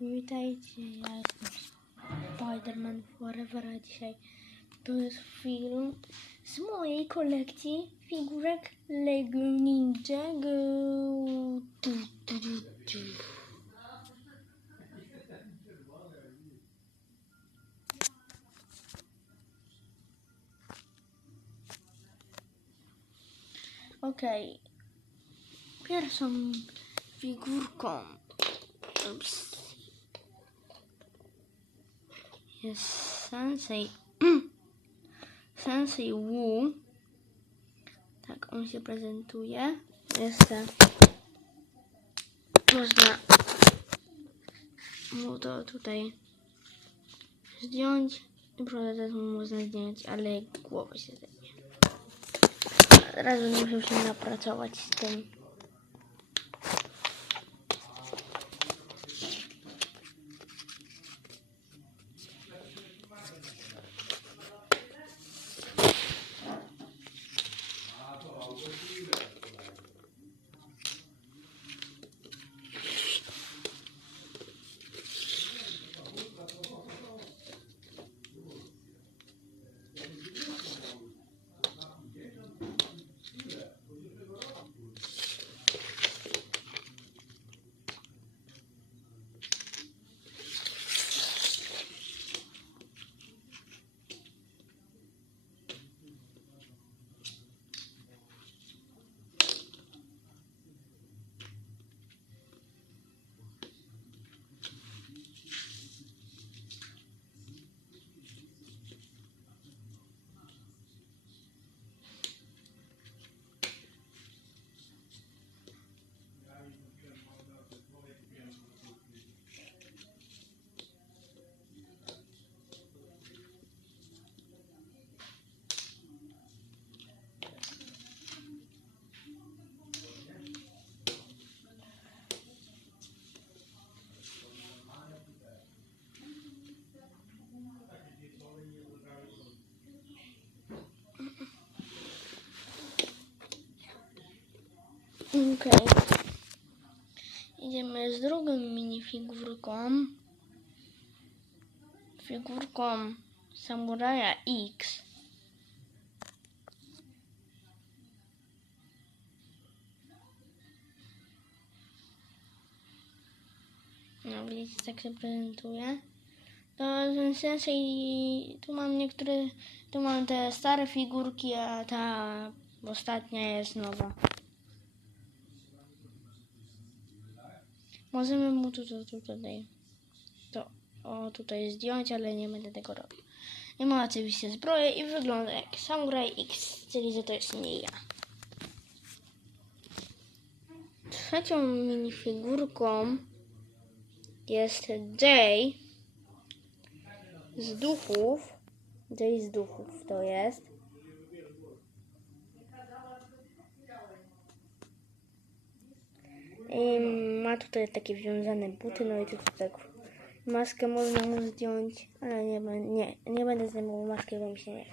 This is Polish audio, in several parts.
Witajcie, ja jestem Spider-Man Forever, a dzisiaj to jest film z mojej kolekcji figurek Lego tu, tu. Okej. Pierwszą figurką ups, jest Sensei Sensei Wu. Tak on się prezentuje. Jest można mu to tutaj zdjąć i też mu można zdjąć, ale głowę się zdejmie. Będę musiał się napracować z tym. Idziemy z drugą minifigurką. Figurką Samuraja X. No widzicie, tak się prezentuje. To ten sensei, tu mam niektóre, tu mam te stare figurki, a ta ostatnia jest nowa. Możemy mu tu, tu, tu tutaj to o tutaj zdjąć, ale nie będę tego robił. I ma oczywiście zbroję i wygląda jak Samurai X, czyli że to jest nie ja. Trzecią minifigurką jest Jay z duchów. Jay z duchów to jest. I tutaj takie wiązane buty, no i tu tak maskę można mu zdjąć, ale nie, nie, nie będę zdejmował maski, bo mi się nie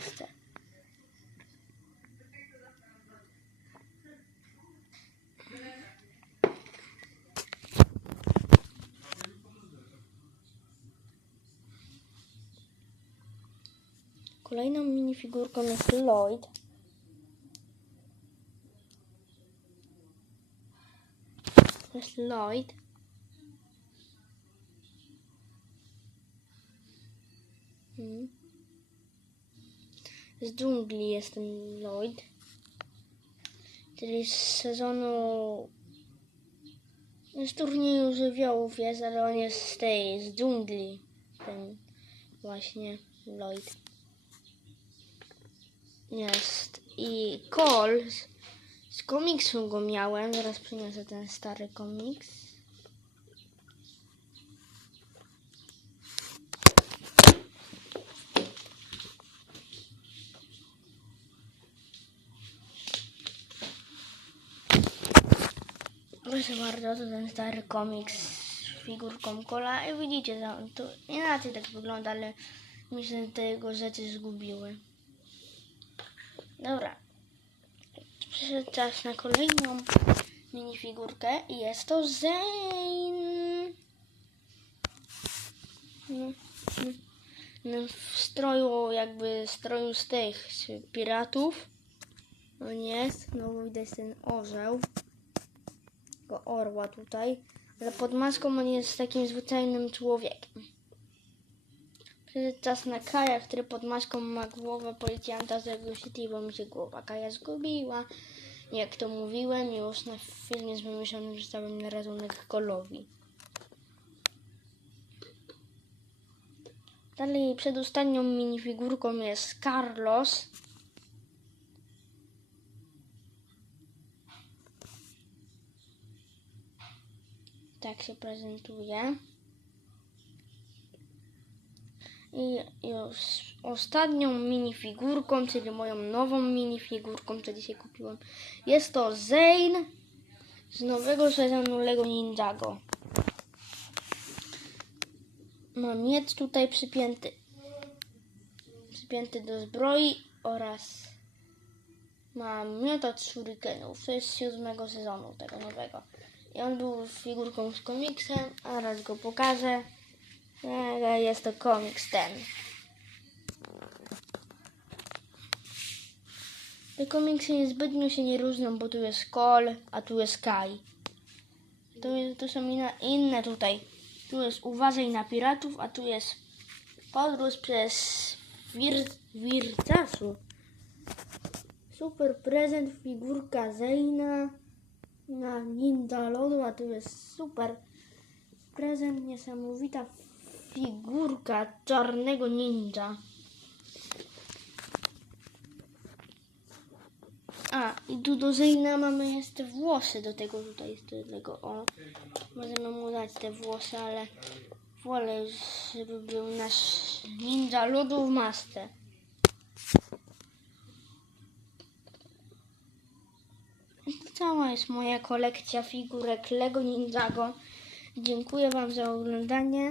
chce. Kolejną minifigurką jest Lloyd. Jest Lloyd. Hmm. Z dżungli jest ten Lloyd. Czyli z sezonu... Z turnieju żywiołów jest, ale on jest z tej, z dżungli. Ten właśnie Lloyd. Jest. I Cole z, komiksu go miałem. Zaraz przyniosę ten stary komiks. Proszę bardzo, to ten stary komiks z figurką kola. I widzicie, to inaczej tak wygląda, ale mi się te jego rzeczy zgubiły. Dobra. Przyszedł czas na kolejną minifigurkę i jest to Zane. No, no, no, w stroju, jakby stroju z tych piratów. On jest, no widać ten orzeł. Orła tutaj. Ale pod maską on jest takim zwyczajnym człowiekiem. Czas na Kaja, który pod maską ma głowę policjanta z Lego City, bo mi się głowa Kaja zgubiła. Jak to mówiłem, już na filmie z wymyślonym zostałem na ratunek Kolowi. Dalej przedostatnią minifigurką jest Carlos. Tak się prezentuje. I już ostatnią minifigurką, czyli moją nową minifigurką, co dzisiaj kupiłem, jest to Zane z nowego sezonu Lego Ninjago. Ma miecz tutaj przypięty, przypięty do zbroi oraz ma miotacz shurikenów. To jest z siódmego sezonu tego nowego. I on był figurką z komiksem, a raz go pokażę. E, Jest to komiks ten. Te komiksy niezbytnio się nie różnią, bo tu jest Cole, a tu jest Kai. To, to są inne, tutaj. Tu jest Uważaj na piratów, a tu jest Podróż przez wir, Wircasu. Super prezent, figurka Zejna na Ninja Lodu, a tu jest super prezent, niesamowita figurka czarnego ninja. A, i tu do Zejna mamy jeszcze włosy do tego tutaj, jest tego, o. Możemy mu dać te włosy, ale wolę, żeby był nasz ninja lodu w masce. Cała jest moja kolekcja figurek Lego Ninjago. Dziękuję Wam za oglądanie.